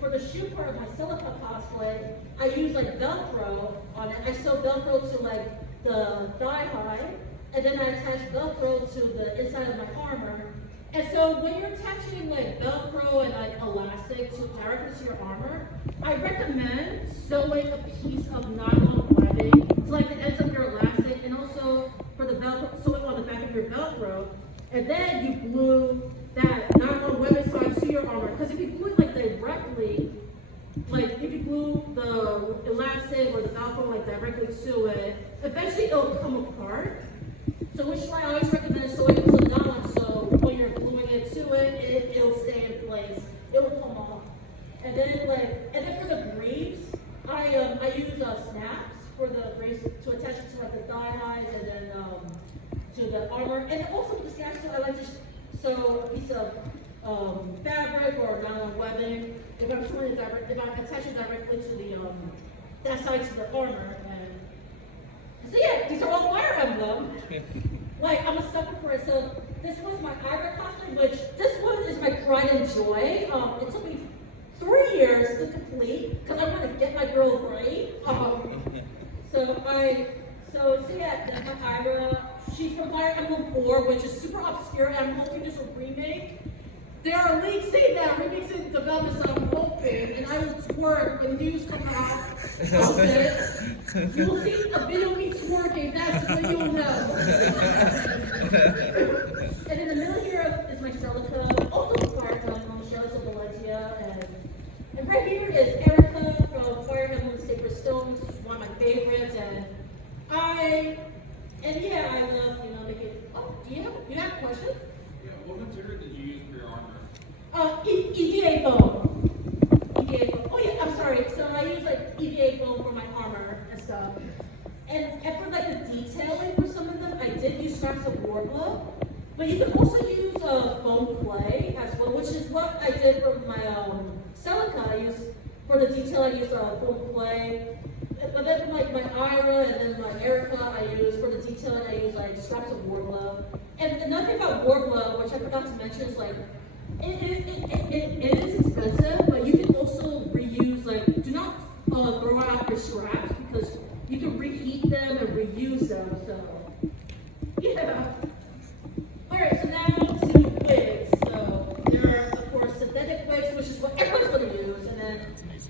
for the shoe part of my Silica cosplay, I use like Velcro on it. I sew Velcro to like the thigh high, and then I attach Velcro to the inside of my armor. And so when you're attaching like Velcro and like elastic directly to your armor, I recommend sewing a piece of nylon webbing to like the ends of your elastic, and also for the Velcro, sew it on the back of your Velcro, and then you glue that nylon webbing side to your armor. Because if you glue it like direct so it lasts it where the mouth will like directly to it. Eventually it'll come apart. So which is why I always recommend sewing to the nylon, so when you're gluing it to it, it'll stay in place. It will come off. And then for the briefs, I use snaps for the briefs to attach it to like the thigh highs and then to the armor. And also with the snaps, so I like to sew a piece of fabric or nylon webbing. If I'm attaching directly to the that side to the armor. And so yeah, these are all Fire Emblem. Like I'm a sucker for it. So this was my Ira costume, which this one is my pride and joy. It took me 3 years to complete because I want to get my girl ready. So yeah, that's my Ira. She's from Fire Emblem 4, which is super obscure, and I'm hoping there's a remake. There are leaks saying that remakes in development, so I'm hoping, and I will twerk when news come out of it. You will see a video of me twerking, that's when you'll know. And in the middle here is my Celica, also Fire Emblem, shows of Valencia, and right here is Erica from Fire Emblem Sacred Stones, which is one of my favorites, and yeah, I love, making, do you have a question? Yeah, what material did you use for your armor? EVA foam. EVA foam. Oh yeah, I'm sorry. So I use like EVA foam for my armor and stuff. And for like the detailing for some of them, I did use scraps of warbler. But you can also use foam clay as well, which is what I did for my Celica. I use for the detail. I use foam clay. But then for like my Ira and then my Erica, I use for the detailing. I use like scraps of warbler. And another thing about warbler, which I forgot to mention, is like it is expensive, but you can also reuse. Like, do not throw out your scraps because you can reheat them and reuse them. So yeah. All right, so now to wigs. So there are, of course, synthetic wigs, which is what everyone's going to use, and then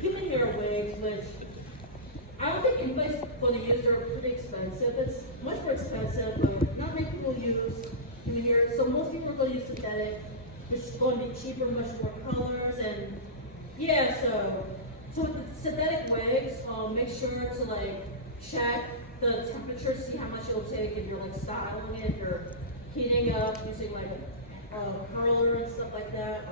human hair wigs, which I don't think anybody's going to use. They're pretty expensive. It's much more expensive, but not many people use human hair. So most people are going to use synthetic. It's going to be cheaper, much more colors, and yeah. So with the synthetic wigs, make sure to like check the temperature, see how much it'll take if you're like styling it, if you're heating up using like a curler and stuff like that.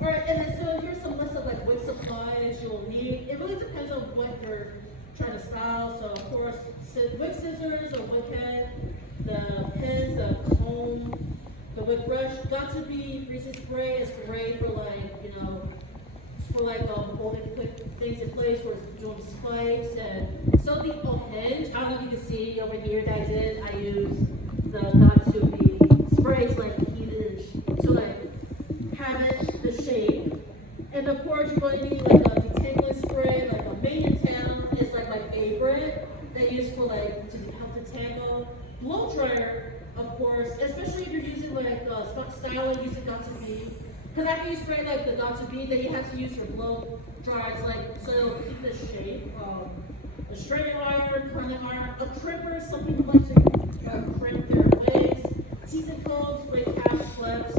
All right, and then so here's some list of like wig supplies you'll need. It really depends on what you're trying to style. So of course, wig scissors or wig head, the pins, the comb, the wig brush. Got to be greasy spray. It's great for like holding things in place for doing spikes. And so the hinge. I don't know if you can see over here that I use the got to be spray to like heat it to like have it the shape. And of course you're going to need like a detangling spray, like a minion tail is like my favorite. They use for like to help detangle. Blow dryer, of course, especially if you're using like styling using got to be. Because after you spray like the got to be, then you have to use your blow dryer to like so it'll keep the shape. A straightening iron, curling iron, a crimper, some people like to crimp their wigs, season combs, wig caps, clips.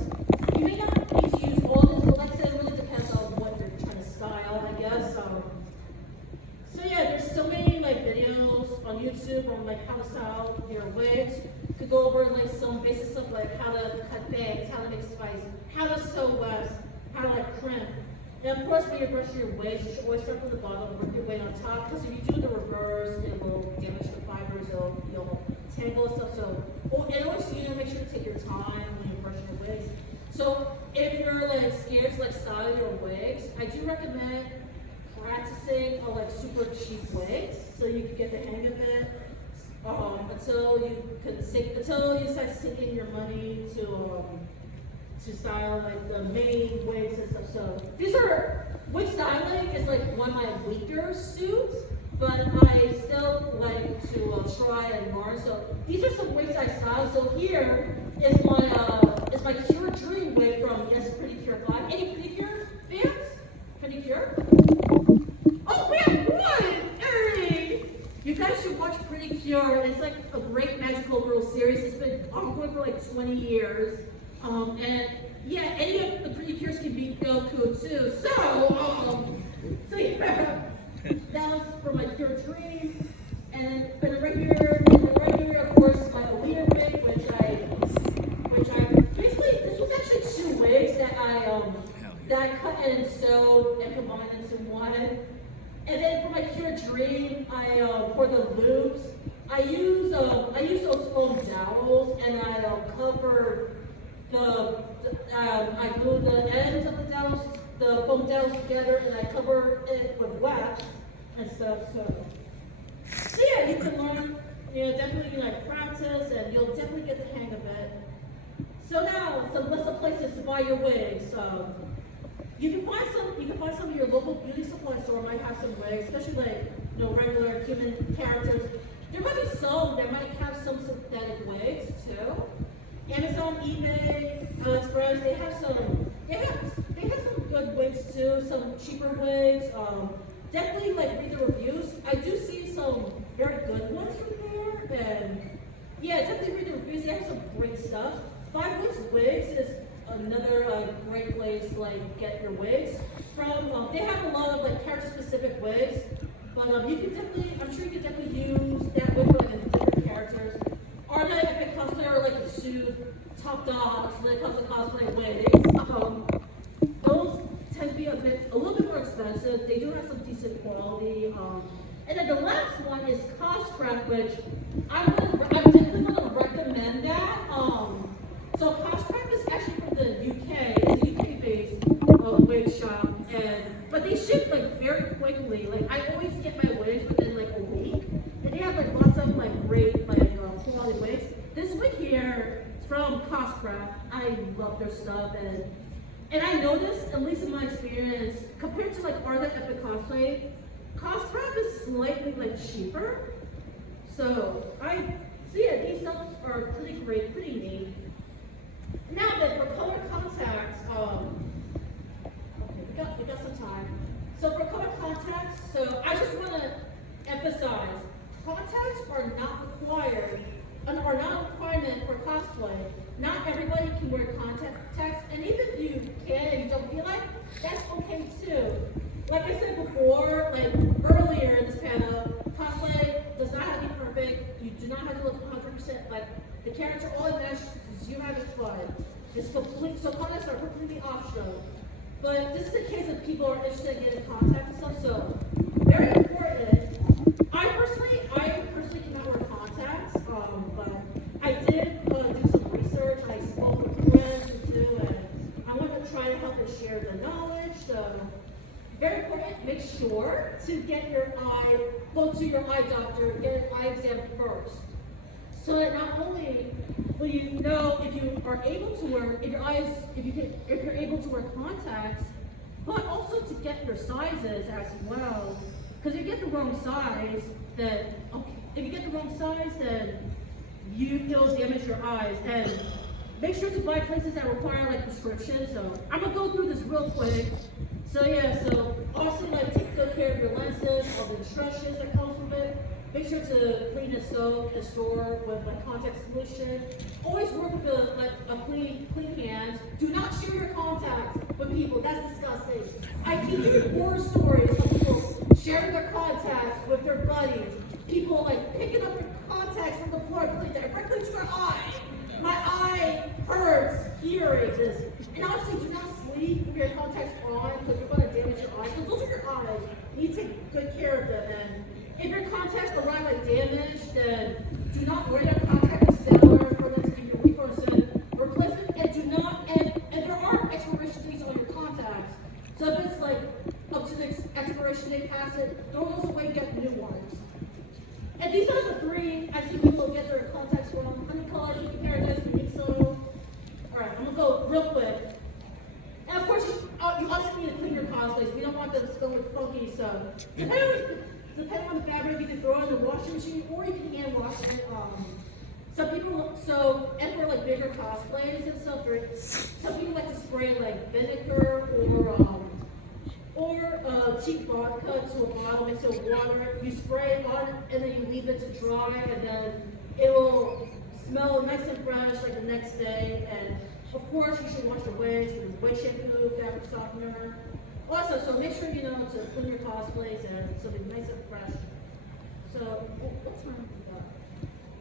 You may not need to use all this, but like I said, it really depends on what you're trying to style, I guess. So yeah, there's so many like videos on YouTube on like how to style your wigs. To go over like some basic stuff like how to cut bangs, how to make spice, how to sew wefts, how to like crimp. And of course, when you're brushing your wigs, you should always start from the bottom, work your way on top. Because if you do the reverse, it will damage the fibers, you'll tangle and stuff. So, and always make sure to take your time when you're brushing your wigs. So if you're like scared to like style your wigs, I do recommend practicing on like super cheap wigs so you can get the hang of it. Until you start sinking your money to style like the main wigs and stuff. So these are wig styling is like one of my weaker suits, but I still like to try and learn. So these are some wigs I style. So here is my Cure Dream wig from Yes Pretty Cure 5. Any Pretty Cure fans? Pretty Cure? Oh, we have one! Hey! You guys should watch Pretty Cure. It's like a great magical girl series. It's been ongoing for like 20 years. And yeah, any of the Pretty Cures can beat Goku too. So yeah. that I cut and sewed and combined into one. And then for my pure dream, for the loops, I use those foam dowels, and I cover I glue the ends of the foam dowels together, and I cover it with wax and stuff. So yeah, you can learn, definitely like practice, and you'll definitely get the hang of it. So now, some list of places to buy your wigs. You can find some of your local beauty supply store might have some wigs, especially like regular human characters. There might be some that might have some synthetic wigs too. Amazon, eBay, AliExpress, they have some good wigs too, some cheaper wigs. Definitely like read the reviews. I do see some very good ones from there, and yeah, definitely read the reviews. They have some great stuff. Five Woods Wigs is another great place to like get your wigs from. They have a lot of like character specific wigs, but you can definitely, I'm sure you can definitely use that wig for like a different characters. Are the epic cosplayer like the suit, top dogs when it comes to cosplay wigs? Those tend to be a little bit more expensive. They do have some decent quality. And then the last one is Coscraft, which I definitely want to recommend that. So Coscraft is actually from the UK. It's a UK-based wig shop, but they ship like very quickly. Like I always get my wigs within like a week, and they have like lots of like great like quality wigs. This wig here is from Coscraft. I love their stuff, and I noticed, at least in my experience, compared to like other epic cosplay, Coscraft is slightly like cheaper. So yeah, these stuff are pretty great, pretty neat. Now then, for color contacts, okay, we got some time. So for color contacts, so I just want to emphasize, contacts are not required, are not a requirement for cosplay. Not everybody can wear contacts, and even if you can and you don't feel like, that's okay too. Like I said before, like earlier in this panel, cosplay does not have to be perfect. You do not have to look 100% like the character. All it matters is you having fun. It's complete. So contacts are completely optional. But this is a case of people are interested in getting contacts and stuff. So very important. I personally cannot wear contacts. But I did do some research. I spoke with friends too, and I want to try to help and share the knowledge. So. Very important, make sure to go to your eye doctor, get an eye exam first. So that not only will you know if you are able to wear, if you're able to wear contacts, but also to get your sizes as well. Because if you get the wrong size, then it'll damage your eyes. And make sure to buy places that require like prescriptions. So I'm gonna go through this real quick. So yeah, so also like take good care of your lenses, all the instructions that comes with it. Make sure to clean and soak and store with like contact solution. Always work with a clean hands. Do not share your contacts with people. That's disgusting. I keep hearing horror stories of people sharing their contacts with their buddies. People like picking up their contacts from the floor and putting it directly to their eye. My eye hurts hearing this. And obviously, do not sleep with your contacts on because you're going to damage your eyes. Because those are your eyes. You need to take good care of them. And if your contacts arrive like damaged, then do not wear them. Contact the seller for them to give you a refund. Replace it, and do not. And there are expiration dates on your contacts. So if it's like up to the expiration date past it, throw those away. Get new ones. And these are the three I see people get their contacts from: Honey Color, Pinky Paradise, Unique Soul. Alright, I'm gonna go real quick. And of course, you also need to clean your cosplays. We don't want them to spill with funky stuff. Depending on the fabric, you can throw it in the washing machine or you can hand wash it. Some people, and for like bigger cosplays and stuff, some people like to spray like vinegar or cheap vodka to a bottle, mix it with water. You spray it on and then you leave it to dry, and then it will smell nice and fresh like the next day. And of course, you should wash your wigs with wig shampoo, fabric softener. Also, so make sure you know to clean your cosplays and so they're nice and fresh. So, what time we got?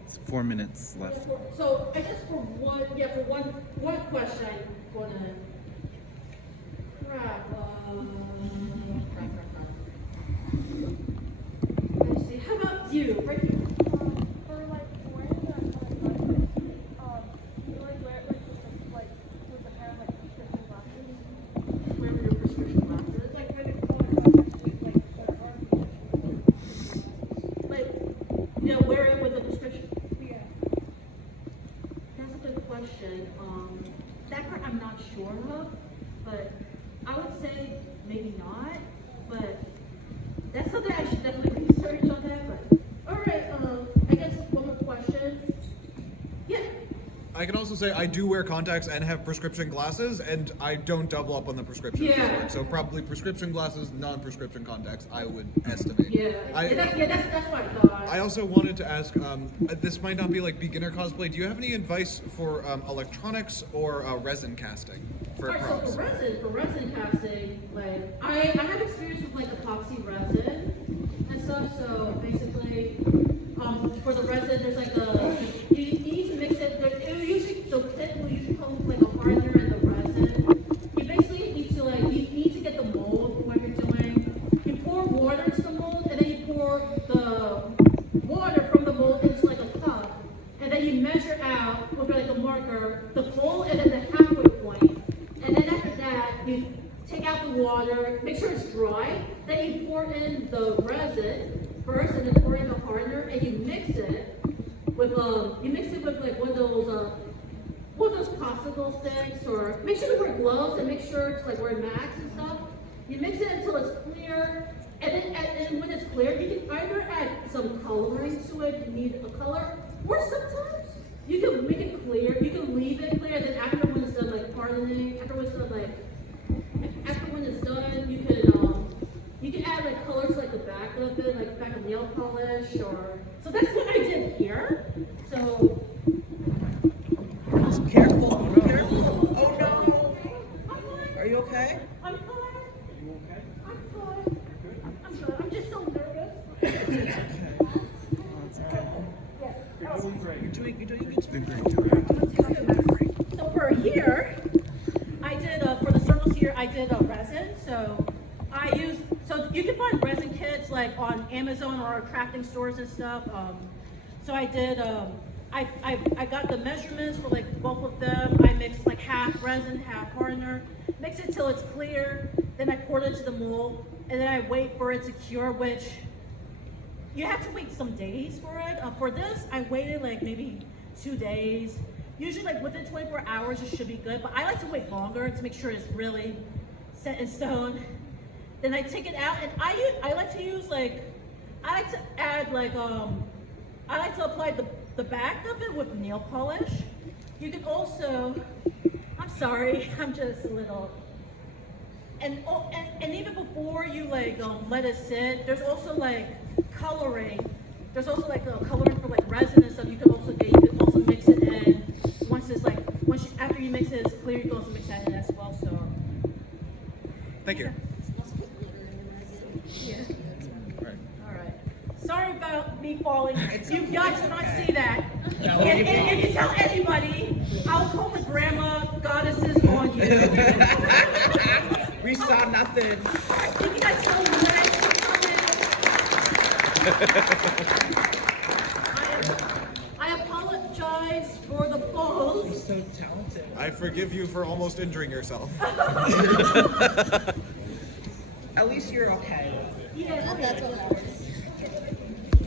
It's 4 minutes left. So, I guess for one question, I'm gonna. you, right here. For like wearing that kind of glasses, you like wear it like with the pair of like prescription glasses. Where were your prescription glasses? Like where the color contacts with like the hard Like, wear it with a prescription. Yeah. That's a good question. That part I'm not sure of, but I would say maybe not. But that's something I should definitely research on that. But all right, I guess one more question. Yeah. I can also say I do wear contacts and have prescription glasses, and I don't double up on the prescription. Yeah. So probably prescription glasses, non-prescription contacts, I would estimate. Yeah. That's what I thought. I also wanted to ask, this might not be like beginner cosplay. Do you have any advice for electronics or resin casting for Alright, props? so for resin casting, like I have experience with like epoxy resin and stuff. So basically, for the resin, there's like you need to mix it. The pit will usually come with like a hardener and the resin. You basically need to get the mold for what you're doing. You pour water into the mold, and then you pour the water from the mold into like a cup, and then you measure out with like a marker the full and then the halfway point. And then after that, you take out the water, make sure it's dry, then you pour in the resin first, and then pour in the hardener, and you mix it with like one of those popsicle sticks, or make sure to wear gloves and make sure to like wear masks and stuff. You mix it until it's clear, and then when it's clear, you can either add some coloring to it. You need a color, or sometimes you can make it clear. You can leave it clear, and then after when it's done like hardening, after when it's done, you can add like color to like the back of it, like back of nail polish, or so that's what I did here. So Careful, careful. Oh no. I'm fine. Are you okay? I'm fine. You okay? I'm fine. I'm good. I'm just so nervous. You're doing great. You're doing good. So for here, I did for the circles here, I did resin. So you can find resin kits like on Amazon or crafting stores and stuff. So I did. I got the measurements for like both of them. I mixed like half resin, half hardener. Mix it till it's clear. Then I poured it into the mold, and then I wait for it to cure, which you have to wait some days for it. For this, I waited like maybe 2 days. Usually like within 24 hours, it should be good, but I like to wait longer to make sure it's really set in stone. Then I take it out, and I like to use like, I like to add like, I like to apply the back of it with nail polish. You can also, I'm sorry, I'm just a little, and even before you like let it sit, there's also like coloring. There's also like coloring for like resin and stuff. You can also mix it in after you mix it, it's clear. You can also mix that in as well. So Thank you. yeah. Right. All right. Sorry about me falling. You guys did not see that. No, If you tell anybody, I'll call the grandma goddesses on you. We saw nothing. Thank you guys so much for coming. I apologize for the falls. You're so talented. I forgive you for almost injuring yourself. At least you're okay. Yeah, that's what matters.